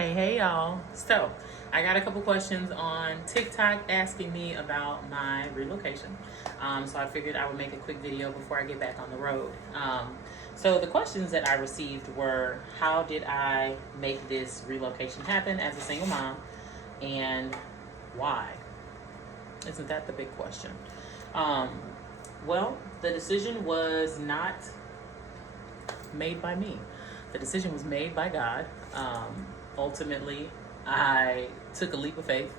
Hey y'all. So I got a couple questions on TikTok asking me about my relocation. So I figured I would make a quick video before I get back on the road. So the questions that I received were, how did I make this relocation happen as a single mom, and why? Isn't that the big question? Well, the decision was not made by me. The decision was made by God. Ultimately, I took a leap of faith.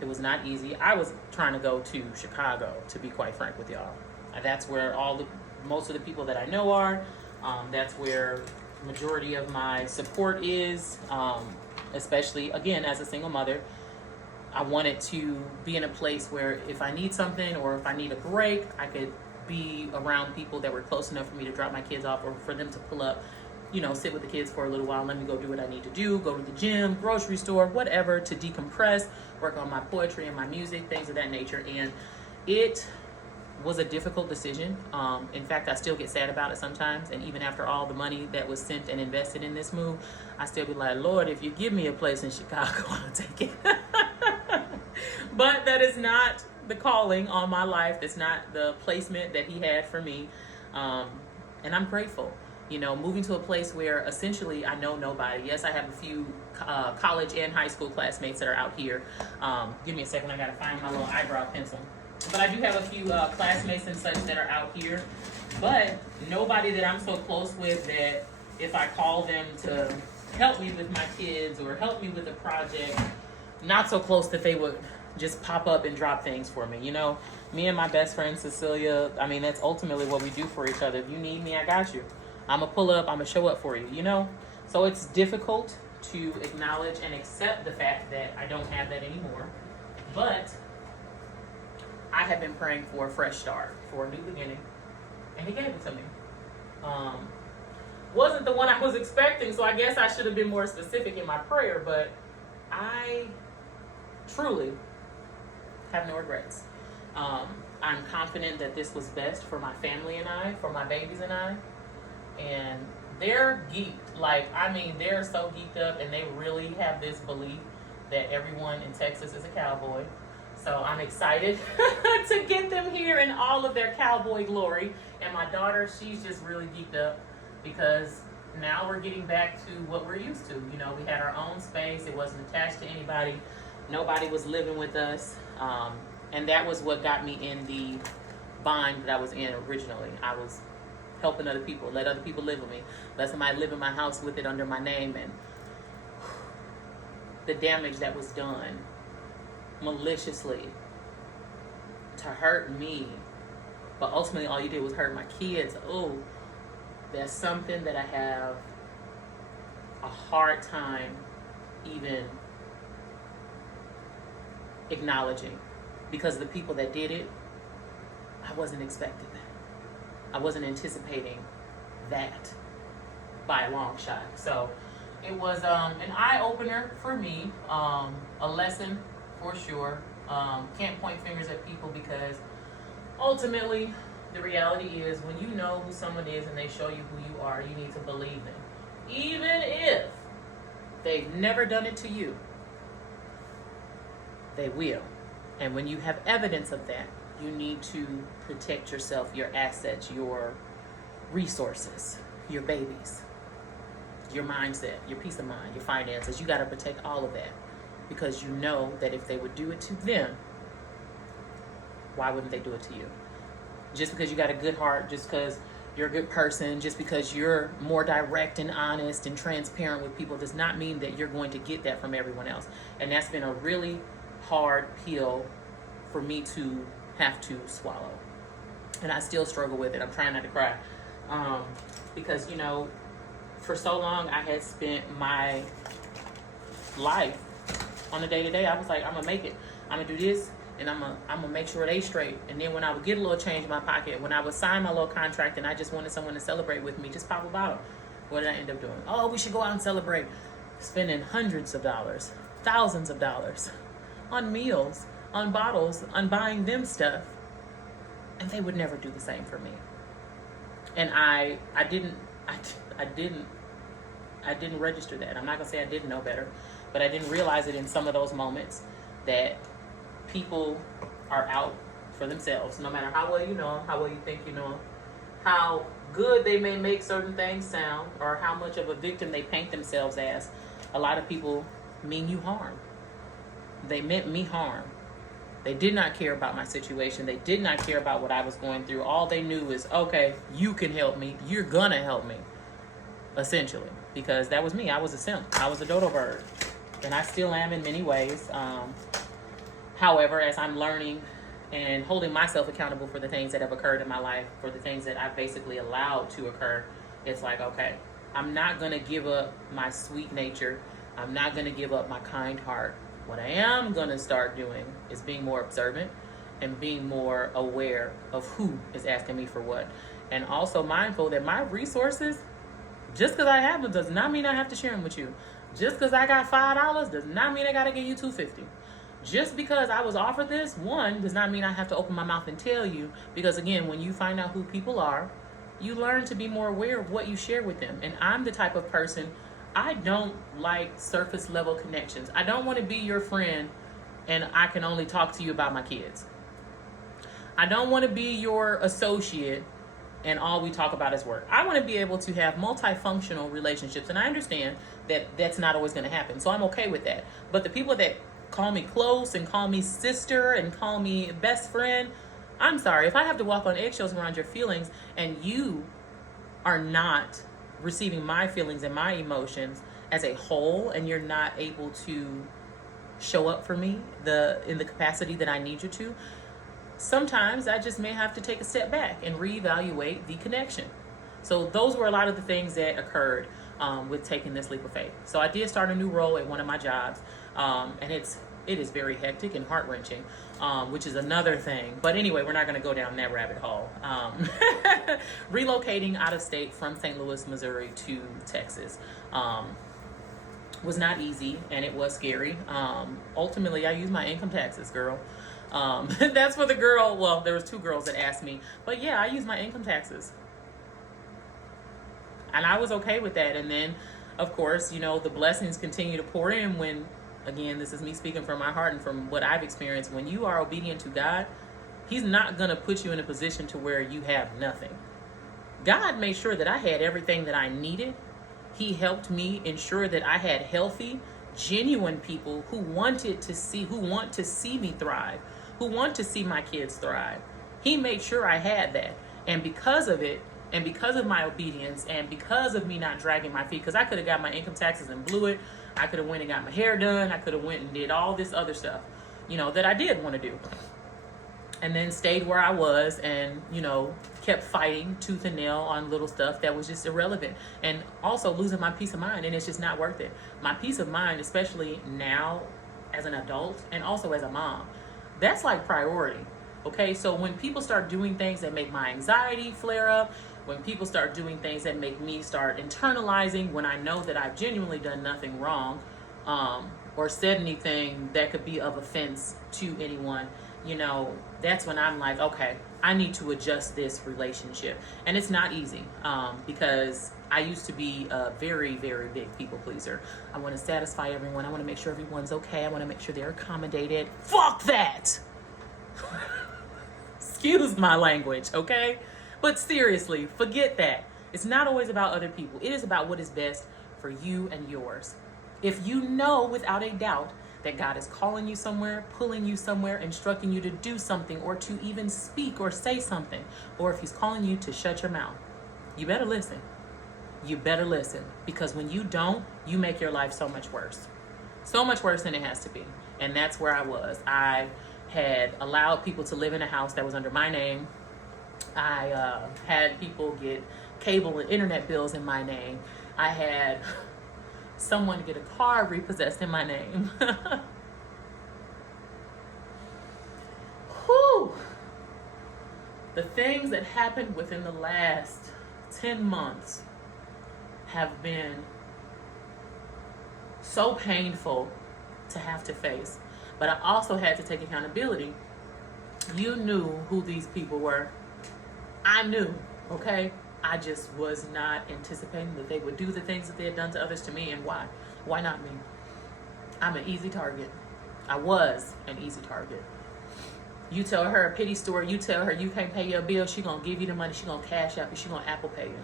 It was not easy. I was trying to go to Chicago, to be quite frank with y'all. That's where most of the people that I know are. That's where majority of my support is, especially, again, as a single mother. I wanted to be in a place where if I need something or if I need a break, I could be around people that were close enough for me to drop my kids off, or for them to pull up, sit with the kids for a little while, let me go do what I need to do, go to the gym, grocery store, whatever, to decompress, work on my poetry and my music, things of that nature. And it was a difficult decision. In fact, I still get sad about it sometimes. And even after all the money that was sent and invested in this move, I still be like, Lord, if you give me a place in Chicago, I'll take it. But that is not the calling on my life. That's not the placement that he had for me. And I'm grateful. Moving to a place where essentially I know nobody. Yes, I have a few college and high school classmates that are out here. Give me a second, I gotta find my little eyebrow pencil. But I do have a few classmates and such that are out here. But nobody that I'm so close with that if I call them to help me with my kids or help me with a project, not so close that they would just pop up and drop things for me. Me and my best friend Cecilia, that's ultimately what we do for each other. If you need me, I got you. I'm going to pull up, I'm going to show up for you, So it's difficult to acknowledge and accept the fact that I don't have that anymore. But I have been praying for a fresh start, for a new beginning, and he gave it to me. Wasn't the one I was expecting, so I guess I should have been more specific in my prayer, but I truly have no regrets. I'm confident that this was best for my family and I, for my babies and I. And they're geeked. They're so geeked up, and they really have this belief that everyone in Texas is a cowboy. So I'm excited to get them here in all of their cowboy glory. And my daughter, she's just really geeked up because now we're getting back to what we're used to. We had our own space. It wasn't attached to anybody. Nobody was living with us. And that was what got me in the bind that I was in originally. I was helping other people, let other people live with me, let somebody live in my house with it under my name, and the damage that was done maliciously to hurt me, but ultimately all you did was hurt my kids. That's something that I have a hard time even acknowledging, because the people that did it, I wasn't expecting that. I wasn't anticipating that by a long shot. So it was an eye-opener for me, a lesson for sure. Can't point fingers at people, because ultimately the reality is when you know who someone is and they show you who you are, you need to believe them. Even if they've never done it to you, they will. And when you have evidence of that, you need to protect yourself, your assets, your resources, your babies, your mindset, your peace of mind, your finances. You got to protect all of that, because you know that if they would do it to them, why wouldn't they do it to you? Just because you got a good heart, just because you're a good person, just because you're more direct and honest and transparent with people, does not mean that you're going to get that from everyone else. And that's been a really hard pill for me to have to swallow, and I still struggle with it. I'm trying not to cry, because for so long I had spent my life on a day-to-day. I was like, I'm gonna make it, I'm gonna do this, and I'm gonna make sure they straight. And then when I would get a little change in my pocket, when I would sign my little contract and I just wanted someone to celebrate with me, just pop a bottle. What did I end up doing? Oh, we should go out and celebrate. Spending hundreds of dollars, thousands of dollars on meals, on bottles, on buying them stuff, and they would never do the same for me. And I didn't register that. I'm not gonna say I didn't know better, But I didn't realize it in some of those moments that people are out for themselves, no matter how well you know them, how well you think you know them, how good they may make certain things sound, or how much of a victim they paint themselves as. A lot of people mean you harm. They meant me harm. They did not care about my situation. They did not care about what I was going through. All they knew is, okay, you can help me. You're gonna help me, essentially, because that was me. I was a simp. I was a dodo bird, and I still am in many ways. However, as I'm learning and holding myself accountable for the things that have occurred in my life, for the things that I've basically allowed to occur, it's like, okay, I'm not gonna give up my sweet nature. I'm not gonna give up my kind heart. What I am gonna start doing is being more observant and being more aware of who is asking me for what. And also mindful that my resources, just because I have them does not mean I have to share them with you. Just because I got $5 does not mean I gotta give you $2.50. Just because I was offered this, one, does not mean I have to open my mouth and tell you. Because again, when you find out who people are, you learn to be more aware of what you share with them. And I'm the type of person, I don't like surface level connections. I don't want to be your friend and I can only talk to you about my kids. I don't want to be your associate and all we talk about is work. I want to be able to have multifunctional relationships, and I understand that that's not always going to happen. So I'm okay with that. But the people that call me close and call me sister and call me best friend, I'm sorry. If I have to walk on eggshells around your feelings and you are not receiving my feelings and my emotions as a whole, and you're not able to show up for me in the capacity that I need you to, sometimes I just may have to take a step back and reevaluate the connection. So those were a lot of the things that occurred with taking this leap of faith. So I did start a new role at one of my jobs, and it is very hectic and heart-wrenching, which is another thing. But anyway, we're not going to go down that rabbit hole. Relocating out of state from St. Louis, Missouri to Texas was not easy, and it was scary. Ultimately, I used my income taxes, girl. That's for the girl. Well, there was two girls that asked me, but yeah, I used my income taxes. And I was okay with that. And then, of course, the blessings continue to pour in when, again, this is me speaking from my heart and from what I've experienced. When you are obedient to God, He's not going to put you in a position to where you have nothing. God made sure that I had everything that I needed. He helped me ensure that I had healthy, genuine people who want to see me thrive, who want to see my kids thrive. He made sure I had that. And because of it, and because of my obedience, and because of me not dragging my feet, because I could have got my income taxes and blew it. I could have went and got my hair done. I could have went and did all this other stuff, that I did want to do. And then stayed where I was and, kept fighting tooth and nail on little stuff that was just irrelevant. And also losing my peace of mind, and it's just not worth it. My peace of mind, especially now as an adult and also as a mom, that's like priority. Okay, so when people start doing things that make my anxiety flare up, when people start doing things that make me start internalizing, when I know that I've genuinely done nothing wrong, or said anything that could be of offense to anyone, that's when I'm like, okay, I need to adjust this relationship. And it's not easy, because I used to be a very, very big people pleaser. I want to satisfy everyone. I want to make sure everyone's okay. I want to make sure they're accommodated. Fuck that! Excuse my language, okay? But seriously, forget that. It's not always about other people. It is about what is best for you and yours. If you know without a doubt that God is calling you somewhere, pulling you somewhere, instructing you to do something, or to even speak or say something, or if He's calling you to shut your mouth, you better listen. You better listen, because when you don't, you make your life so much worse. So much worse than it has to be. And that's where I was. I had allowed people to live in a house that was under my name. I had people get cable and internet bills in my name. I had someone get a car repossessed in my name. Whew. The things that happened within the last 10 months have been so painful to have to face. But I also had to take accountability. You knew who these people were. I knew, okay? I just was not anticipating that they would do the things that they had done to others to me. And why? Why not me? I'm an easy target. I was an easy target. You tell her a pity story, you tell her you can't pay your bill, she gonna give you the money, she gonna cash out you, she gonna Apple Pay you.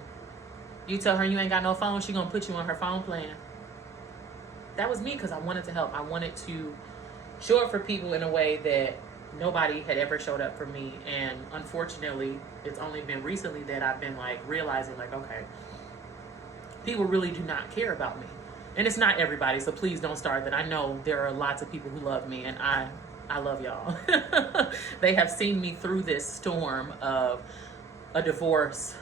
You tell her you ain't got no phone, she gonna put you on her phone plan. That was me because I wanted to help. I wanted to show up for people in a way that nobody had ever showed up for me. And unfortunately, it's only been recently that I've been like realizing like, okay, people really do not care about me. And it's not everybody, so please don't start that. I know there are lots of people who love me, and I love y'all. They have seen me through this storm of a divorce,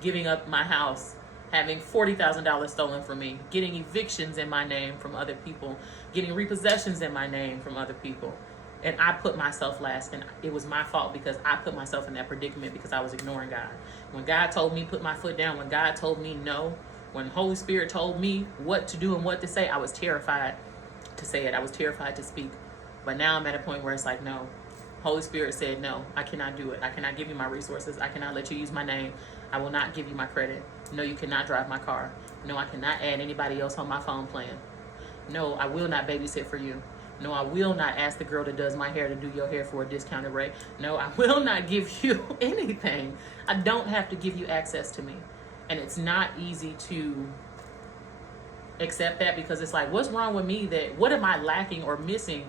giving up my house, having $40,000 stolen from me, getting evictions in my name from other people, getting repossessions in my name from other people. And I put myself last, and it was my fault because I put myself in that predicament because I was ignoring God. When God told me put my foot down, when God told me no, when Holy Spirit told me what to do and what to say, I was terrified to say it. I was terrified to speak. But now I'm at a point where it's like, no. Holy Spirit said, no, I cannot do it. I cannot give you my resources. I cannot let you use my name. I will not give you my credit. No, you cannot drive my car. No, I cannot add anybody else on my phone plan. No, I will not babysit for you. No, I will not ask the girl that does my hair to do your hair for a discounted rate. No, I will not give you anything. I don't have to give you access to me. And it's not easy to accept that because it's like, what's wrong with me? What am I lacking or missing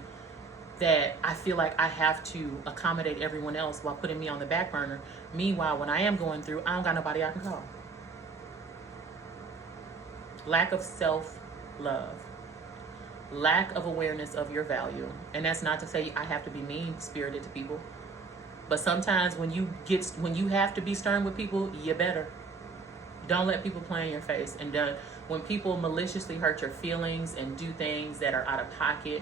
that I feel like I have to accommodate everyone else while putting me on the back burner? Meanwhile, when I am going through, I don't got nobody I can call. Lack of self-love. Lack of awareness of your value. And that's not to say I have to be mean-spirited to people. But sometimes when you have to be stern with people, you better. Don't let people play in your face. And when people maliciously hurt your feelings and do things that are out of pocket,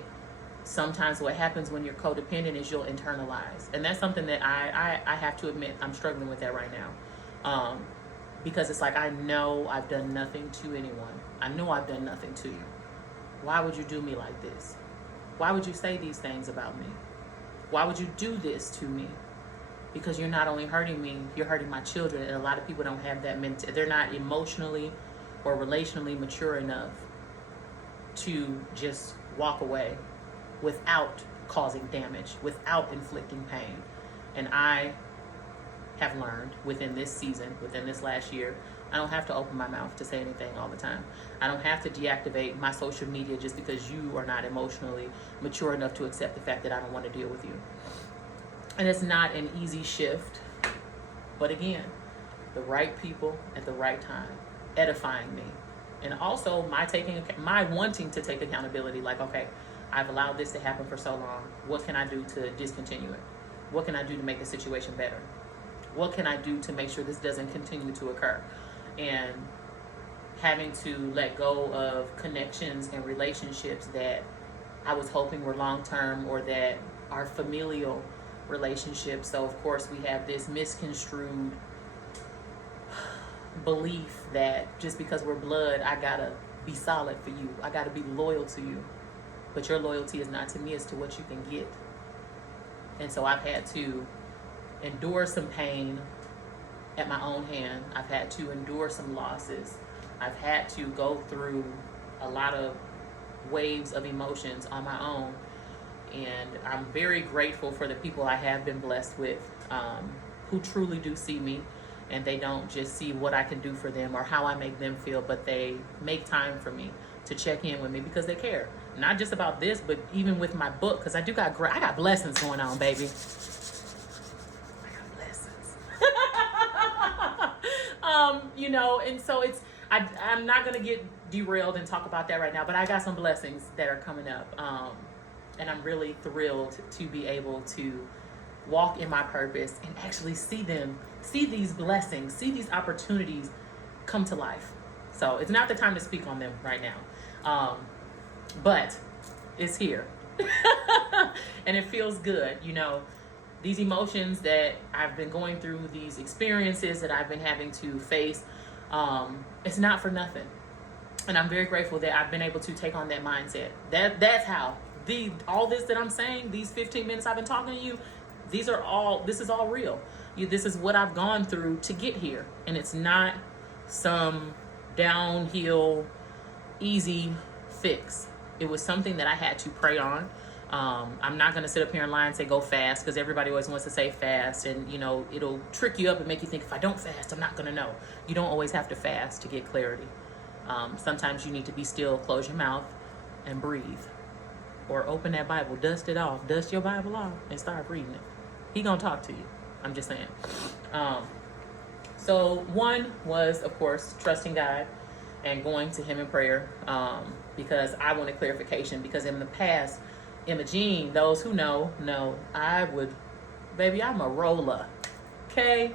sometimes what happens when you're codependent is you'll internalize. And that's something that I have to admit I'm struggling with that right now. Because it's like, I know I've done nothing to anyone. I know I've done nothing to you. Why would you do me like this? Why would you say these things about me? Why would you do this to me? Because you're not only hurting me, you're hurting my children. And a lot of people don't have that they're not emotionally or relationally mature enough to just walk away without causing damage, without inflicting pain. And I have learned within this season, within this last year, I don't have to open my mouth to say anything all the time. I don't have to deactivate my social media just because you are not emotionally mature enough to accept the fact that I don't want to deal with you. And it's not an easy shift, but again, the right people at the right time, edifying me. And also my wanting to take accountability, like, okay, I've allowed this to happen for so long. What can I do to discontinue it? What can I do to make the situation better? What can I do to make sure this doesn't continue to occur? And having to let go of connections and relationships that I was hoping were long-term or that are familial relationships. So of course we have this misconstrued belief that just because we're blood, I gotta be solid for you. I gotta be loyal to you. But your loyalty is not to me, it's to what you can get. And so I've had to endure some pain at my own hand. I've had to endure some losses. I've had to go through a lot of waves of emotions on my own. And I'm very grateful for the people I have been blessed with, who truly do see me, and they don't just see what I can do for them or how I make them feel, but they make time for me to check in with me because they care. Not just about this, but even with my book, because I got blessings going on, baby. And so I'm not going to get derailed and talk about that right now, but I got some blessings that are coming up. And I'm really thrilled to be able to walk in my purpose and actually see these blessings, see these opportunities come to life. So it's not the time to speak on them right now. But it's here. And it feels good, these emotions that I've been going through, these experiences that I've been having to face, it's not for nothing. And I'm very grateful that I've been able to take on that mindset. That's how all this that I'm saying, these 15 minutes I've been talking to you, this is all real. This is what I've gone through to get here. And it's not some downhill, easy fix. It was something that I had to pray on. I'm not going to sit up here and lie and say go fast, because everybody always wants to say fast, and it'll trick you up and make you think if I don't fast, I'm not going to know. You don't always have to fast to get clarity. Sometimes you need to be still, close your mouth, and breathe. Or open that Bible, dust it off, dust your Bible off, and start reading it. He gonna talk to you. I'm just saying. So one was, of course, trusting God and going to him in prayer, because I wanted clarification. Because in the past, EmmaJean, those who know, baby, I'm a roller. Okay?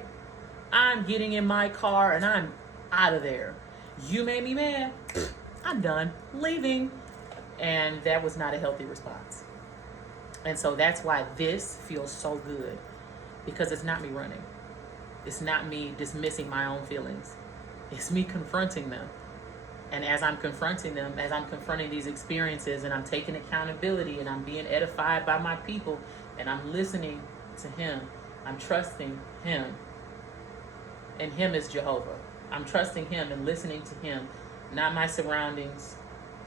I'm getting in my car and I'm out of there. You made me mad. I'm done. Leaving. And that was not a healthy response. And so that's why this feels so good, because it's not me running. It's not me dismissing my own feelings. It's me confronting them. And as I'm confronting them, as I'm confronting these experiences, and I'm taking accountability, and I'm being edified by my people, and I'm listening to him, I'm trusting him. And him is Jehovah. I'm trusting him and listening to him, not my surroundings,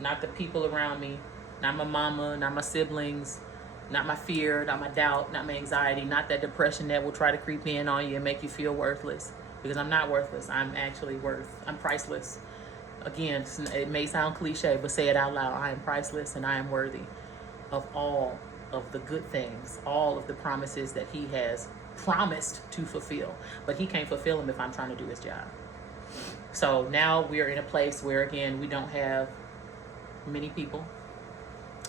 not the people around me, not my mama, not my siblings, not my fear, not my doubt, not my anxiety, not that depression that will try to creep in on you and make you feel worthless. Because I'm not worthless. I'm actually I'm priceless. Again, it may sound cliche, but say it out loud. I am priceless, and I am worthy of all of the good things, all of the promises that he has promised to fulfill. But he can't fulfill them if I'm trying to do his job. So now we are in a place where, again, we don't have many people,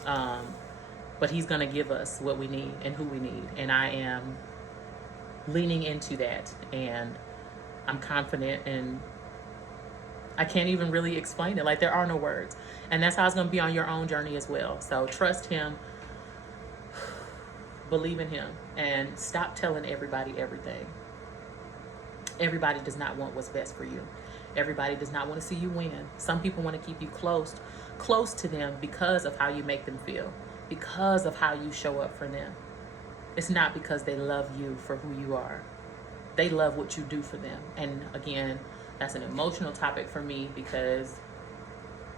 but he's going to give us what we need and who we need, and I am leaning into that, and I'm confident, and I can't even really explain it. Like, there are no words. And that's how it's going to be on your own journey as well. So trust him, believe in him, and stop telling everybody everything. Everybody does not want what's best for you. Everybody does not want to see you win. Some people want to keep you close to them because of how you make them feel, because of how you show up for them. It's not because they love you for who you are. They love what you do for them. And again, that's an emotional topic for me, because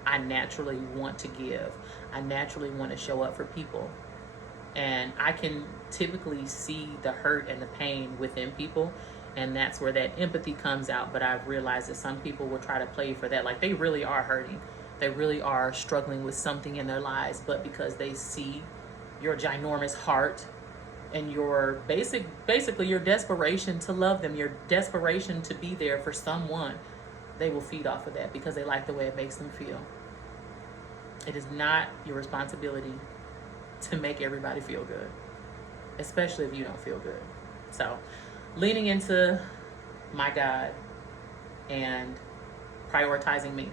I naturally want to give. I naturally want to show up for people. And I can typically see the hurt and the pain within people. And that's where that empathy comes out. But I've realized that some people will try to play for that. Like, they really are hurting. They really are struggling with something in their lives. But because they see your ginormous heart and your basically your desperation to love them, your desperation to be there for someone, they will feed off of that because they like the way it makes them feel. It is not your responsibility to make everybody feel good, especially if you don't feel good. So leaning into my God and prioritizing me.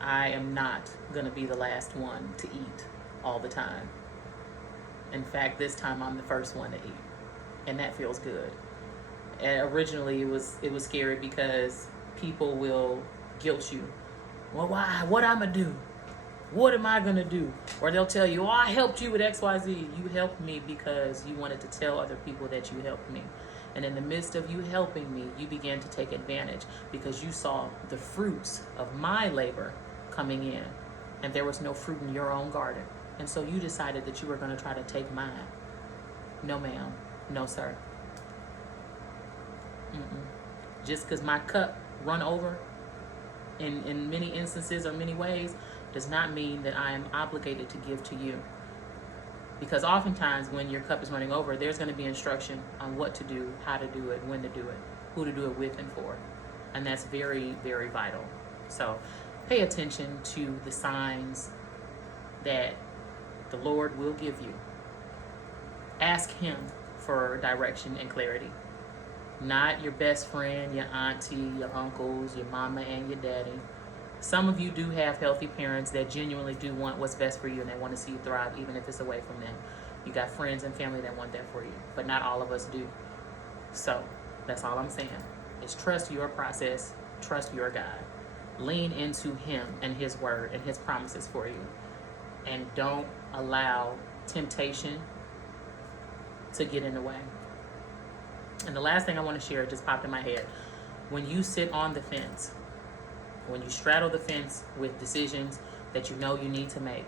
I am not going to be the last one to eat all the time. In fact, this time I'm the first one to eat, and that feels good. And originally it was scary because people will guilt you. Well, why? What I'm going to do? What am I going to do? Or they'll tell you, oh, I helped you with XYZ. You helped me because you wanted to tell other people that you helped me. And in the midst of you helping me, you began to take advantage because you saw the fruits of my labor coming in, and there was no fruit in your own garden. And so you decided that you were going to try to take mine. No, ma'am. No, sir. Just because my cup run over in many instances or many ways does not mean that I am obligated to give to you. Because oftentimes when your cup is running over, there's going to be instruction on what to do, how to do it, when to do it, who to do it with and for. And that's very, very vital. So pay attention to the signs that the Lord will give you. Ask him for direction and clarity. Not your best friend, your auntie, your uncles, your mama, and your daddy. Some of you do have healthy parents that genuinely do want what's best for you, and they want to see you thrive even if it's away from them. You got friends and family that want that for you, but not all of us do. So that's all I'm saying, is trust your process, trust your God. Lean into him and his word and his promises for you. And don't allow temptation to get in the way. And the last thing I want to share just popped in my head. When you sit on the fence, when you straddle the fence with decisions, that you know you need to make,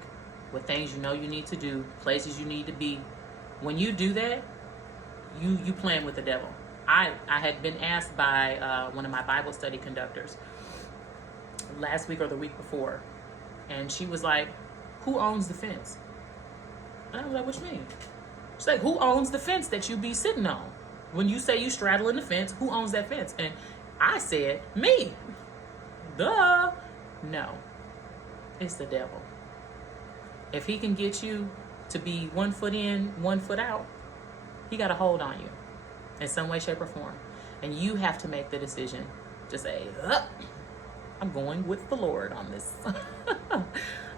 with things you know you need to do, places you need to be. When you do that, you playing with the devil. I had been asked by one of my Bible study conductors last week or the week before, and she was like, who owns the fence? And I was like, what you mean? She's like, who owns the fence that you be sitting on? When you say you straddling the fence, who owns that fence? And I said, me. Duh. No, it's the devil. If he can get you to be 1 foot in, 1 foot out, he got a hold on you in some way, shape, or form. And you have to make the decision to say, I'm going with the Lord on this.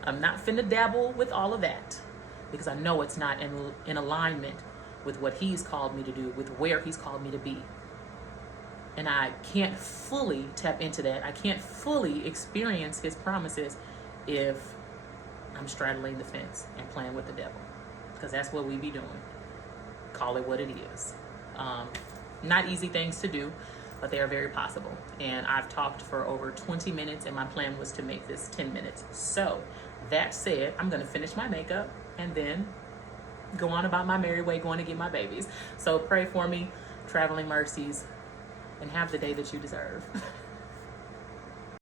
I'm not finna dabble with all of that, because I know it's not in alignment with what he's called me to do, with where he's called me to be. And I can't fully tap into that. I can't fully experience his promises if I'm straddling the fence and playing with the devil, because that's what we be doing. Call it what it is. Not easy things to do, but they are very possible. And I've talked for over 20 minutes, and my plan was to make this 10 minutes. So that said, I'm gonna finish my makeup and then go on about my merry way, going to get my babies. So pray for me, traveling mercies, and have the day that you deserve.